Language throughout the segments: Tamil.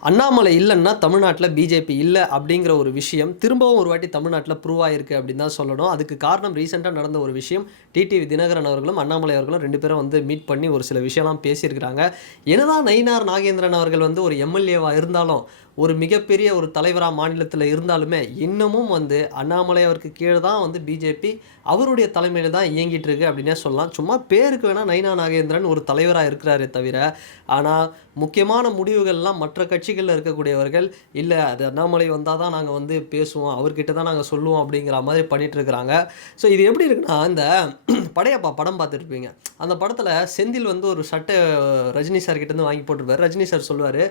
அண்ணாமலை இல்லன்னா தமிழ்நாட்டுல பிஜேபி இல்ல அப்படிங்கிற ஒரு விஷயம் திரும்பவும் ஒரு வாட்டி தமிழ்நாட்டுல ப்ரூவ் ஆயிருக்கு அப்படின்னு தான் சொல்லணும். அதுக்கு காரணம் ரீசென்ட்டா நடந்த ஒரு விஷயம். டிடிவி தினகரன் அவர்களும், அண்ணாமலை அவர்களும் 2 பேரும் வந்து மீட் பண்ணி ஒரு சில விஷயம்லாம் பேசியிருக்கிறாங்க. என்னதான் நயினார் நாகேந்திரன் அவர்கள் வந்து ஒரு எம்எல்ஏவா இருந்தாலும், ஒரு மிகப்பெரிய ஒரு தலைவரா மாநிலத்தில இருந்தாலுமே, இன்னமும் வந்து அண்ணாமலை அவருக்கு கீழ தான் வந்து பிஜேபி அவருடைய தலைமையில தான் இயங்கிட்டு இருக்கு அப்படின்னே சொல்லலாம். சும்மா பேருக்கு வேணா நயினா நாகேந்திரன் ஒரு தலைவரா இருக்கிறாரே தவிர, ஆனா முக்கியமான முடிவுகள்லாம் மற்ற கட்சிகள்ல இருக்கக்கூடியவர்கள், "இல்ல அது அண்ணாமலை வந்தா தான் நாங்க வந்து பேசுவோம். அவர்கிட்ட தான் நாங்க சொல்லுவோம்." அப்படிங்கிற மாதிரி பண்ணிட்டு இருக்கிறாங்க. ஸோ இது எப்படி இருக்குன்னா, இந்த படையப்பா படம் பார்த்துருப்பீங்க. அந்த படத்துல செந்தில் வந்து ஒரு சட்டை ரஜினி சார் கிட்டேருந்து வாங்கி போட்டிருப்பாரு. ரஜினி சார் சொல்லுவாரு,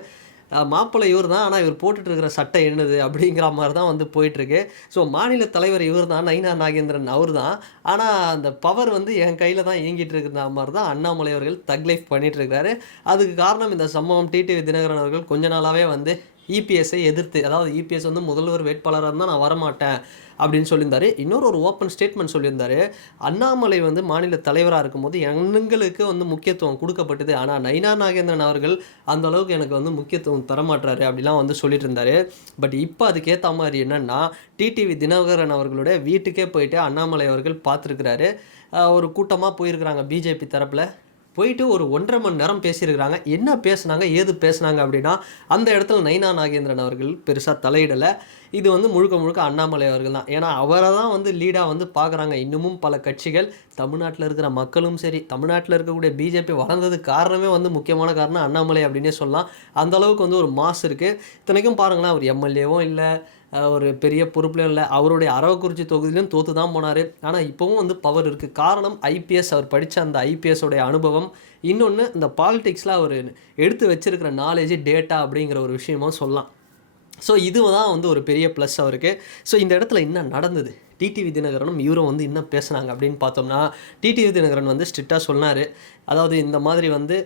மாப்பிள்ளை இவர் தான். ஆனா இவர் போட்டுட்டு இருக்கிற சட்டை என்னது?" அப்படிங்கிற மாரி தான் வந்து போயிட்டுருக்கு. ஸோ மாநில தலைவர் இவர் தான். நயினா நாகேந்திரன் அவர் தான். ஆனா அந்த பவர் வந்து என் கையில தான் இயங்கிட்டு இருக்கிற மாரி தான் அண்ணாமலை அவர்கள் தக் லைஃப் பண்ணிட்டு இருக்காரு. அதுக்கு காரணம் இந்த சம்பவம். டிடிவி தினகரன் அவர்கள் கொஞ்ச நாளாவே வந்து இபிஎஸ்ஸை எதிர்த்து, அதாவது இபிஎஸ் வந்து முதல்வர் வேட்பாளரா இருந்தா நான் வரமாட்டேன் அப்படின்னு சொல்லியிருந்தாரு. இன்னொரு ஒரு ஓப்பன் ஸ்டேட்மெண்ட் சொல்லியிருந்தாரு. அண்ணாமலை வந்து மாநில தலைவரா இருக்கும்போது எங்களுக்கு வந்து முக்கியத்துவம் குடுக்கப்பட்டது. ஆனா நயினா நாகேந்திரன் அவர்கள் அந்த அளவுக்கு எனக்கு வந்து முக்கியத்துவம் தரமாட்றாரு அப்படிலாம் வந்து சொல்லிட்டு இருந்தாரு. பட் இப்ப அதுக்கு ஏத்த மாரி என்னன்னா, டிடிவி தினகரன் அவர்களுடைய வீட்டுக்கே போயிட்டு அண்ணாமலை அவர்கள் பார்த்திருக்கிறாரு. ஒரு கூட்டமா போயிருக்கிறாங்க பிஜேபி தரப்புல. போயிட்டு ஒரு 1 1/2 மணி நேரம் பேசியிருக்கிறாங்க. என்ன பேசுனாங்க? ஏது பேசுனாங்க? அப்படின்னா, அந்த இடத்துல நயினா நாகேந்திரன் அவர்கள் பெருசா தலையிடல. இது வந்து முழுக்க முழுக்க அண்ணாமலை அவர்கள் தான். ஏன்னா, அவர தான் வந்து லீடா வந்து பார்க்குறாங்க. இன்னமும் பல கட்சிகள், தமிழ்நாட்டுல இருக்கிற மக்களும் சரி, தமிழ்நாட்டுல இருக்கக்கூடிய பிஜேபி வளர்ந்ததுக்கு காரணமே வந்து முக்கியமான காரணம் அண்ணாமலை அப்படின்னே சொல்லலாம். அந்த அளவுக்கு வந்து ஒரு மாஸ் இருக்கு. இத்தனைக்கும் பாருங்களேன், அவர் எம்எல்ஏவும் இல்ல, ஒரு பெரிய பொறுப்புலயும் இல்ல. அவருடைய அரவக்குறிச்சி தொகுதியிலும் தோத்து தான் போனாரு. ஆனா, இப்பவும் வந்து பவர் இருக்கு. காரணம் ஐபிஎஸ், அவர் படிச்ச அந்த ஐபிஎஸ் உடைய அனுபவம். இன்னொன்னு இந்த பாலிடிக்ஸ்ல அவரு எடுத்து வச்சிருக்கிற நாலேட்ஜ், டேட்டா அப்படிங்கிற ஒரு விஷயமும் சொல்லலாம். ஸோ இது தான் வந்து ஒரு பெரிய ப்ளஸ் அவருக்கு. ஸோ இந்த இடத்துல என்ன நடந்தது? டிடிவி தினகரனும் இவரும் வந்து என்ன பேசுனாங்க அப்படின்னு பார்த்தோம்னா, டிடிவி தினகரன் வந்து ஸ்ட்ரிக்ட்டா சொன்னாரு. அதாவது இந்த மாதிரி வந்து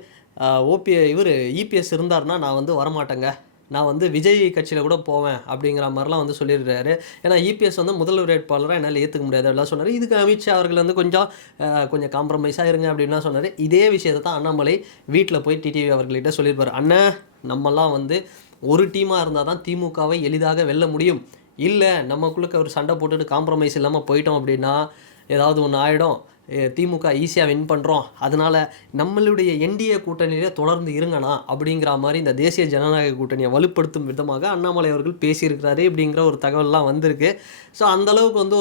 இவரு இபிஎஸ் இருந்தாருன்னா நான் வந்து வரமாட்டேங்க. நான் வந்து விஜய் கட்சியில கூட போவேன் அப்படிங்கிற மாரிலாம் வந்து சொல்லியிருக்காரு. ஏன்னா இபிஎஸ் வந்து முதல்வர் வேட்பாளரா என்னால ஏத்துக்க முடியாது அப்படிலாம் சொன்னாரு. இதுக்கு அமித்ஷா அவர்கள் வந்து கொஞ்சம் காம்ப்ரமைஸா இருங்க அப்படின்லாம் சொன்னாரு. இதே விஷயத்த தான் அண்ணாமலை வீட்ல போய் டிடிவி அவர்கள்கிட்ட சொல்லியிருப்பாரு. "அண்ணே, நம்மலாம் வந்து ஒரு டீமா இருந்தா தான் திமுகவை எளிதாக வெல்ல முடியும். இல்ல நமக்குள்ளுக்க ஒரு சண்டை போட்டுட்டு காம்ப்ரமைஸ் இல்லாம போயிட்டோம் அப்படின்னா, ஏதாவது ஒண்ணு ஆயிடும். திமுக ஈஸியா வின் பண்றோம். அதனால நம்மளுடைய என்டிஏ கூட்டணியிலே தொடர்ந்து இருங்கண்ணா" அப்படிங்கிற மாரி இந்த தேசிய ஜனநாயக கூட்டணியை வலுப்படுத்தும் விதமாக அண்ணாமலை அவர்கள் பேசியிருக்கிறாரு அப்படிங்கிற ஒரு தகவல்லாம் வந்திருக்கு. ஸோ அந்த அளவுக்கு வந்து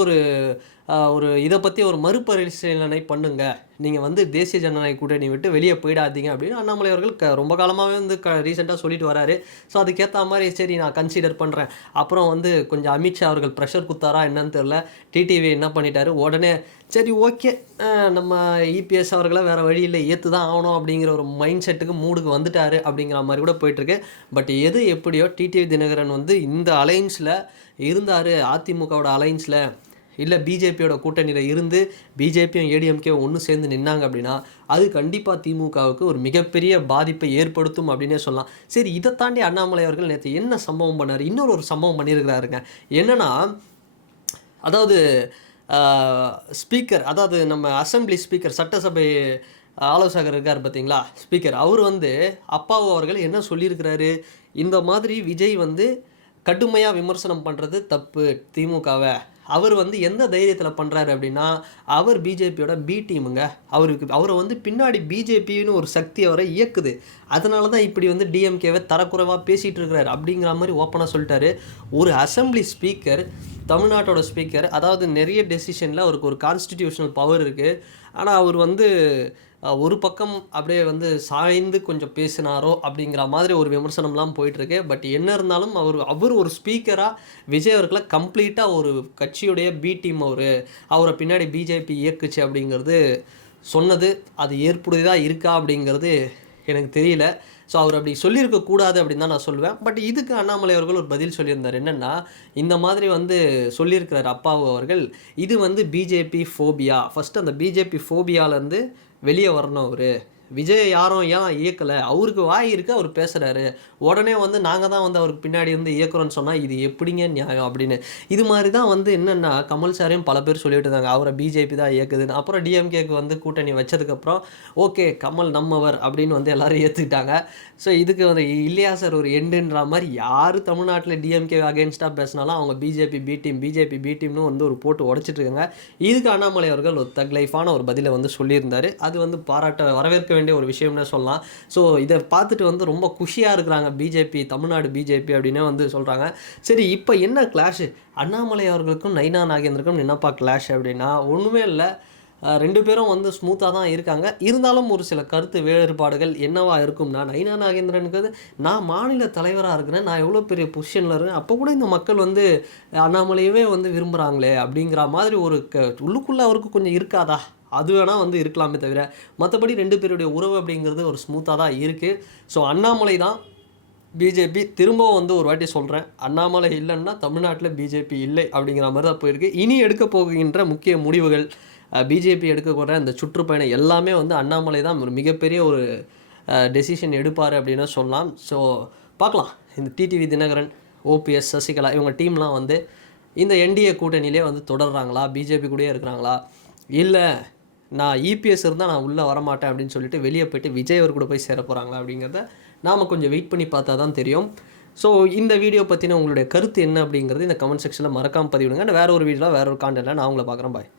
ஒரு இத பத்தி ஒரு மறுபரிசீலனை பண்ணுங்க. நீங்க வந்து தேசிய ஜனநாயக கூட்டணி விட்டு வெளிய போயிடாதீங்க அப்படின்னு அண்ணாமலை அவர்கள் ரொம்ப காலமாவே வந்து ரீசென்ட்டா சொல்லிட்டு வராரு. ஸோ அதுக்கேத்த மாரி சரி நான் கன்சிடர் பண்றேன். அப்புறம் வந்து கொஞ்சம் அமித்ஷா அவர்கள் பிரஷர் குடுத்தாரா என்னன்னு தெரியல. டிடிவி என்ன பண்ணிட்டாரு, உடனே சரி ஓகே, நம்ம இபிஎஸ் அவர்கள வேற வழி இல்ல, ஏத்து தான் ஆவணும் அப்படிங்கிற ஒரு மைண்ட் செட்டுக்கு மூடுக்கு வந்துட்டாரு அப்படிங்கிற மாரி கூட போயிட்டுருக்கு. பட் எது எப்படியோ டிடிவி தினகரன் வந்து இந்த அலையன்ஸ்ல இருந்தாரு. அதிமுகவோட அலையன்ஸ்ல இல்ல பிஜேபியோட கூட்டணியில இருந்து பிஜேபியும் ஏடிஎம்கேவும் ஒண்ணு சேர்ந்து நின்னாங்க அப்படின்னா, அது கண்டிப்பா திமுகவுக்கு ஒரு மிகப்பெரிய பாதிப்பை ஏற்படுத்தும் அப்படின்னே சொல்லலாம். சரி, இத தாண்டி அண்ணாமலை அவர்கள் நேத்து என்ன சம்பவம் பண்ணாரு? இன்னொரு சம்பவம் பண்ணியிருக்கிறாருங்க. என்னன்னா, அதாவது ஆ ஸ்பீக்கர், அதாவது நம்ம அசெம்பிளி ஸ்பீக்கர், சட்டசபை ஆலோசகர் இருக்காரு பார்த்தீங்களா? ஸ்பீக்கர். அவரு வந்து அப்பாவு அவர்கள் என்ன சொல்லியிருக்கிறாரு? இந்த மாதிரி விஜய் வந்து கடுமையா விமர்சனம் பண்றது தப்பு திமுகவ. அவர் வந்து எந்த தைரியத்தில பண்றாரு அப்படின்னா, அவர் பிஜேபியோட பி டீமுங்க. அவர வந்து பின்னாடி பிஜேபின்னு ஒரு சக்தி அவர இயக்குது. அதனால தான் இப்படி வந்து டிஎம்கேவ தரக்குறைவா பேசிட்டு இருக்கிறாரு அப்படிங்கிற மாரி ஓப்பனா சொல்ட்டாரு. ஒரு அசெம்பிளி ஸ்பீக்கர், தமிழ்நாட்டோட ஸ்பீக்கர், அதாவது நெறைய டெசிஷன்ல அவருக்கு ஒரு கான்ஸ்டிடியூஷனல் பவர் இருக்கு. ஆனா அவர் வந்து ஒரு பக்கம் அப்படியே வந்து சாய்ந்து கொஞ்சம் பேசினாரோ அப்படிங்கிற மாதிரி ஒரு விமர்சனம்லாம் போயிட்டுருக்கு. பட் என்ன இருந்தாலும் அவர் ஒரு ஸ்பீக்கரா விஜய் அவர்கள கம்ப்ளீட்டா ஒரு கட்சியுடைய பி டீம் அவர பின்னாடி பிஜேபி இயக்குச்சு அப்படிங்கிறது சொன்னது. அது ஏற்புடையதா இருக்கா அப்படிங்கிறது எனக்கு தெரியல. ஸோ அவர் அப்படி சொல்லியிருக்க கூடாது அப்படின்னு தான் நான் சொல்லுவேன். பட் இதுக்கு அண்ணாமலை அவர்கள் ஒரு பதில் சொல்லியிருந்தார். என்னன்னா, இந்த மாதிரி வந்து சொல்லியிருக்கிறார் அப்பாவு அவர்கள். இது வந்து பிஜேபி ஃபோபியா. ஃபர்ஸ்ட் அந்த பிஜேபி ஃபோபியாலேருந்து வெளிய வரணும் அவரு. விஜய் யாரும் ஏன் இயக்கலை, அவருக்கு வாய் இருக்குது, அவர் பேசுகிறாரு, உடனே வந்து நாங்கள் தான் வந்து அவருக்கு பின்னாடி இருந்து இயக்குறோன்னு சொன்னால் இது எப்படிங்க நியாயம் அப்படின்னு. இது மாதிரி தான் வந்து என்னென்னா கமல் சாரையும் பல பேர் சொல்லிட்டு இருந்தாங்க அவரை பிஜேபி தான் இயக்குதுன்னு. அப்புறம் டிஎம்கேக்கு வந்து கூட்டணி வச்சதுக்கப்புறம் ஓகே கமல் நம்மவர் அப்படின்னு வந்து எல்லோரும் ஏற்றுக்கிட்டாங்க. ஸோ இதுக்கு வந்து இல்லையா சார் ஒரு எண்டுன்ற மாதிரி யார் தமிழ்நாட்டில் டிஎம்கே அகேன்ஸ்டாக பேசினாலும் அவங்க பிஜேபி பி டீம்னு வந்து ஒரு போட்டு உடச்சிட்டு இருக்காங்க. இதுக்கு அண்ணாமலை அவர்கள் ஒரு தக் லைஃபான ஒரு பதிலை வந்து சொல்லியிருந்தார். அது வந்து வரவேற்க வேண்டிய ஒரு விஷயம்னே சொல்லலாம். ஸோ இதை பார்த்துட்டு வந்து ரொம்ப குஷியாக இருக்கிறாங்க பிஜேபி, தமிழ்நாடு பிஜேபி அப்படின்னே வந்து சொல்கிறாங்க. சரி இப்போ என்ன கிளாஷு, அண்ணாமலை அவர்களுக்கும் நைனா நாகேந்திரக்கும் என்னப்பா கிளாஷ் அப்படின்னா ஒன்றுமே இல்லை. 2 பேரும் வந்து ஸ்மூத்தாக தான் இருக்காங்க. இருந்தாலும் ஒரு சில கருத்து வேறுபாடுகள் என்னவா இருக்கும்னா, நைனா நாகேந்திரனுக்கு நான் மாநில தலைவராக இருக்கிறேன், நான் எவ்வளோ பெரிய பொசிஷனில் இருக்கேன், அப்போ கூட இந்த மக்கள் வந்து அண்ணாமலையவே வந்து விரும்புகிறாங்களே அப்படிங்கிற மாதிரி ஒரு உள்ளுக்குள்ளே அவருக்கு கொஞ்சம் இருக்காதா, அது வேணால் வந்து இருக்கலாமே தவிர மற்றபடி 2 பேருடைய உறவு அப்படிங்கிறது ஒரு ஸ்மூத்தாக தான் இருக்குது. ஸோ அண்ணாமலை தான் பிஜேபி. திரும்பவும் வந்து ஒரு வாட்டி சொல்கிறேன், அண்ணாமலை இல்லைன்னா தமிழ்நாட்டில் பிஜேபி இல்லை அப்படிங்கிற மாதிரி தான் போயிருக்கு. இனி எடுக்க போகின்ற முக்கிய முடிவுகள், பிஜேபி எடுக்கக்கூட இந்த சுற்றுப்பயணம் எல்லாமே வந்து அண்ணாமலை தான் ஒரு மிகப்பெரிய ஒரு டெசிஷன் எடுப்பார் அப்படின்னு சொல்லலாம். ஸோ பார்க்கலாம், இந்த டிடிவி தினகரன், ஓபிஎஸ், சசிகலா இவங்க டீம்லாம் வந்து இந்த என்டிஏ கூட்டணியிலே வந்து தொடர்றாங்களா, பிஜேபி கூடயே இருக்கிறாங்களா, இல்லை நான் இபிஎஸ் இருந்தால் நான் உள்ளே வரமாட்டேன் அப்படின்னு சொல்லிட்டு வெளியே போய்ட்டு விஜய் அவர் கூட போய் சேர போகிறாங்களா அப்படிங்கிறத நாம் கொஞ்சம் வெயிட் பண்ணி பார்த்தா தான் தெரியும். ஸோ இந்த வீடியோ பற்றின உங்களுடைய கருத்து என்ன அப்படிங்கிறது இந்த கமெண்ட் செக்ஷனில் மறக்காமல் பதிவிடுங்க. வேறு ஒரு வீடியோவில் வேறு ஒரு கான்டென்ட்டில் நான் உங்களை பார்க்குறேன். பாய்.